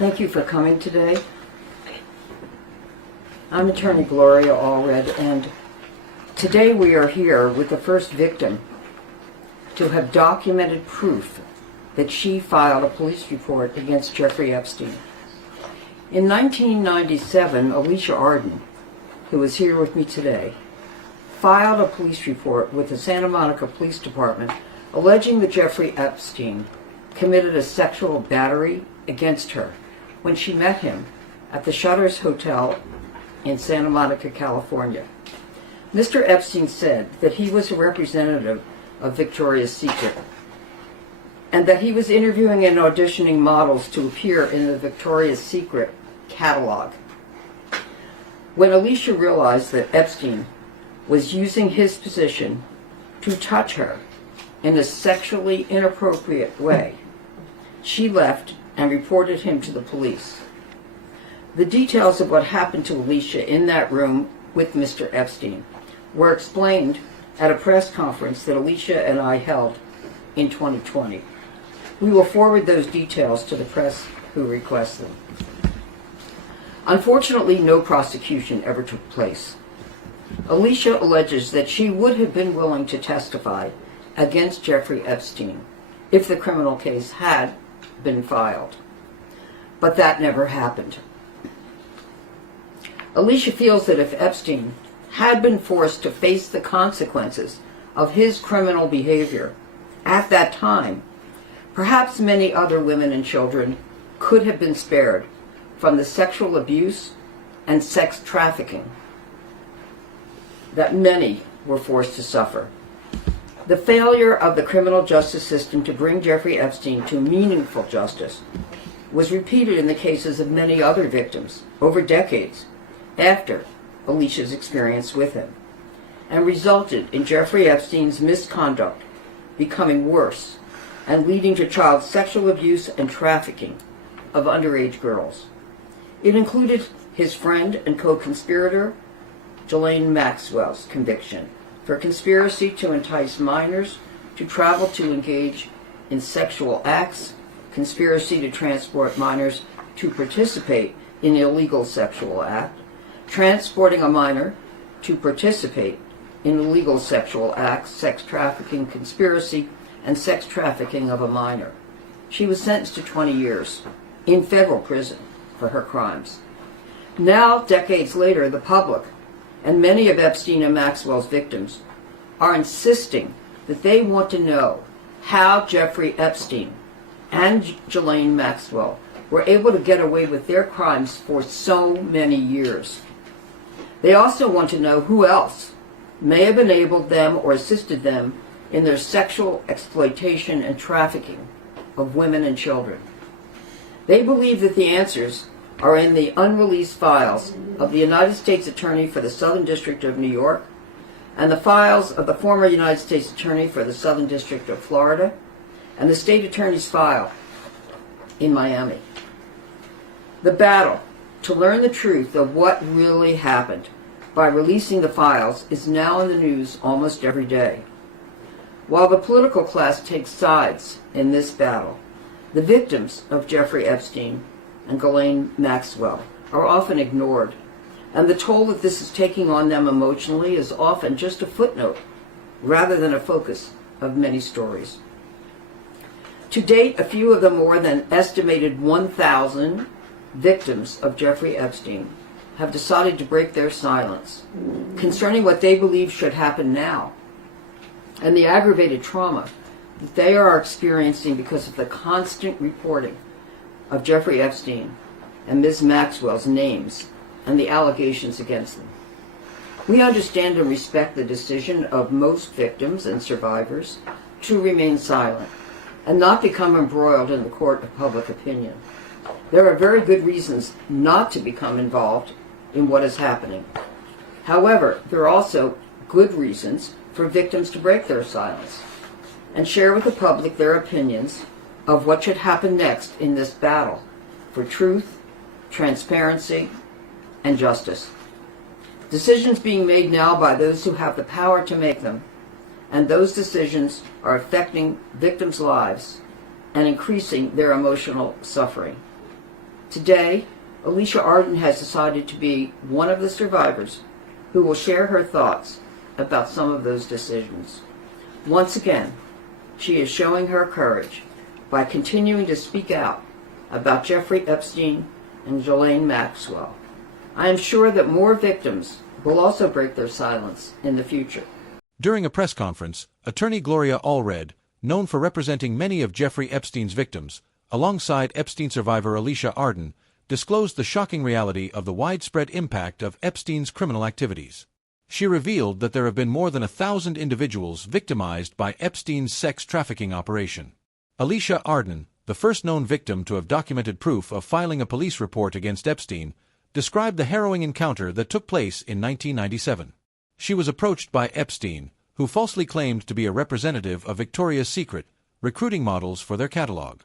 Thank you for coming today. I'm Attorney Gloria Allred, and today we are here with the first victim to have documented proof that she filed a police report against Jeffrey Epstein. In 1997, Alicia Arden, who is here with me today, filed a police report with the Santa Monica Police Department alleging that Jeffrey Epstein committed a sexual battery against her when she met him at the Shutters Hotel in Santa Monica, California. Mr. Epstein said that he was a representative of Victoria's Secret and that he was interviewing and auditioning models to appear in the Victoria's Secret catalog. When Alicia realized that Epstein was using his position to touch her in a sexually inappropriate way, she left and reported him to the police. The details of what happened to Alicia in that room with Mr. Epstein were explained at a press conference that Alicia and I held in 2020. We will forward those details to the press who request them. Unfortunately, no prosecution ever took place. Alicia alleges that she would have been willing to testify against Jeffrey Epstein if the criminal case had been filed, but that never happened. Alicia feels that if Epstein had been forced to face the consequences of his criminal behavior at that time, perhaps many other women and children could have been spared from the sexual abuse and sex trafficking that many were forced to suffer. The failure of the criminal justice system to bring Jeffrey Epstein to meaningful justice was repeated in the cases of many other victims over decades after Alicia's experience with him, and resulted in Jeffrey Epstein's misconduct becoming worse and leading to child sexual abuse and trafficking of underage girls. It included his friend and co-conspirator, Ghislaine Maxwell's conviction for conspiracy to entice minors to travel to engage in sexual acts, conspiracy to transport minors to participate in illegal sexual act, transporting a minor to participate in illegal sexual acts, sex trafficking, conspiracy, and sex trafficking of a minor. She was sentenced to 20 years in federal prison for her crimes. Now, decades later, the public and many of Epstein and Maxwell's victims are insisting that they want to know how Jeffrey Epstein and Ghislaine Maxwell were able to get away with their crimes for so many years. They also want to know who else may have enabled them or assisted them in their sexual exploitation and trafficking of women and children. They believe that the answers are in the unreleased files of the United States Attorney for the Southern District of New York and the files of the former United States Attorney for the Southern District of Florida and the State Attorney's file in Miami. The battle to learn the truth of what really happened by releasing the files is now in the news almost every day. While the political class takes sides in this battle, the victims of Jeffrey Epstein and Ghislaine Maxwell are often ignored, and the toll that this is taking on them emotionally is often just a footnote rather than a focus of many stories. To date, a few of the more than estimated 1,000 victims of Jeffrey Epstein have decided to break their silence concerning what they believe should happen now and the aggravated trauma that they are experiencing because of the constant reporting of Jeffrey Epstein and Ms. Maxwell's names and the allegations against them. We understand and respect the decision of most victims and survivors to remain silent and not become embroiled in the court of public opinion. There are very good reasons not to become involved in what is happening. However, there are also good reasons for victims to break their silence and share with the public their opinions of what should happen next in this battle for truth, transparency, and justice. Decisions being made now by those who have the power to make them, and those decisions are affecting victims' lives and increasing their emotional suffering. Today, Alicia Arden has decided to be one of the survivors who will share her thoughts about some of those decisions. Once again, she is showing her courage by continuing to speak out about Jeffrey Epstein and Ghislaine Maxwell. I am sure that more victims will also break their silence in the future. During a press conference, attorney Gloria Allred, known for representing many of Jeffrey Epstein's victims, alongside Epstein survivor Alicia Arden, disclosed the shocking reality of the widespread impact of Epstein's criminal activities. She revealed that there have been more than 1,000 individuals victimized by Epstein's sex trafficking operation. Alicia Arden, the first known victim to have documented proof of filing a police report against Epstein, described the harrowing encounter that took place in 1997. She was approached by Epstein, who falsely claimed to be a representative of Victoria's Secret, recruiting models for their catalog.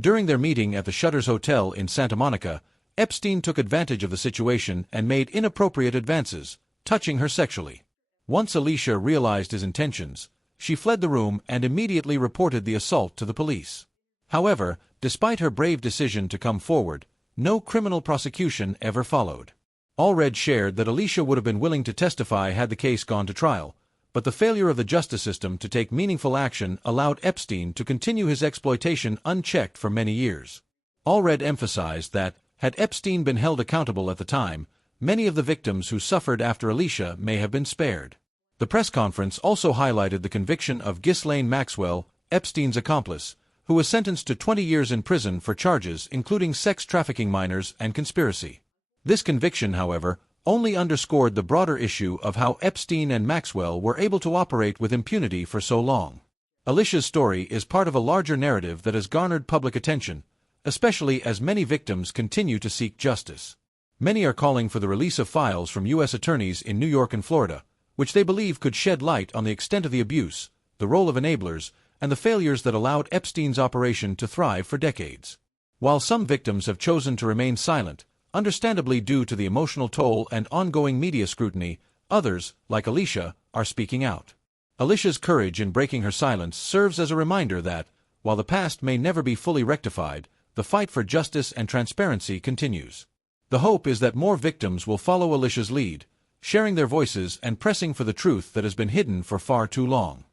During their meeting at the Shutters Hotel in Santa Monica, Epstein took advantage of the situation and made inappropriate advances, touching her sexually. Once Alicia realized his intentions, she fled the room and immediately reported the assault to the police. However, despite her brave decision to come forward, no criminal prosecution ever followed. Allred shared that Alicia would have been willing to testify had the case gone to trial, but the failure of the justice system to take meaningful action allowed Epstein to continue his exploitation unchecked for many years. Allred emphasized that, had Epstein been held accountable at the time, many of the victims who suffered after Alicia may have been spared. The press conference also highlighted the conviction of Ghislaine Maxwell, Epstein's accomplice, who was sentenced to 20 years in prison for charges including sex trafficking minors and conspiracy. This conviction, however, only underscored the broader issue of how Epstein and Maxwell were able to operate with impunity for so long. Alicia's story is part of a larger narrative that has garnered public attention, especially as many victims continue to seek justice. Many are calling for the release of files from U.S. attorneys in New York and Florida, which they believe could shed light on the extent of the abuse, the role of enablers, and the failures that allowed Epstein's operation to thrive for decades. While some victims have chosen to remain silent, understandably due to the emotional toll and ongoing media scrutiny, others, like Alicia, are speaking out. Alicia's courage in breaking her silence serves as a reminder that, while the past may never be fully rectified, the fight for justice and transparency continues. The hope is that more victims will follow Alicia's lead, sharing their voices and pressing for the truth that has been hidden for far too long.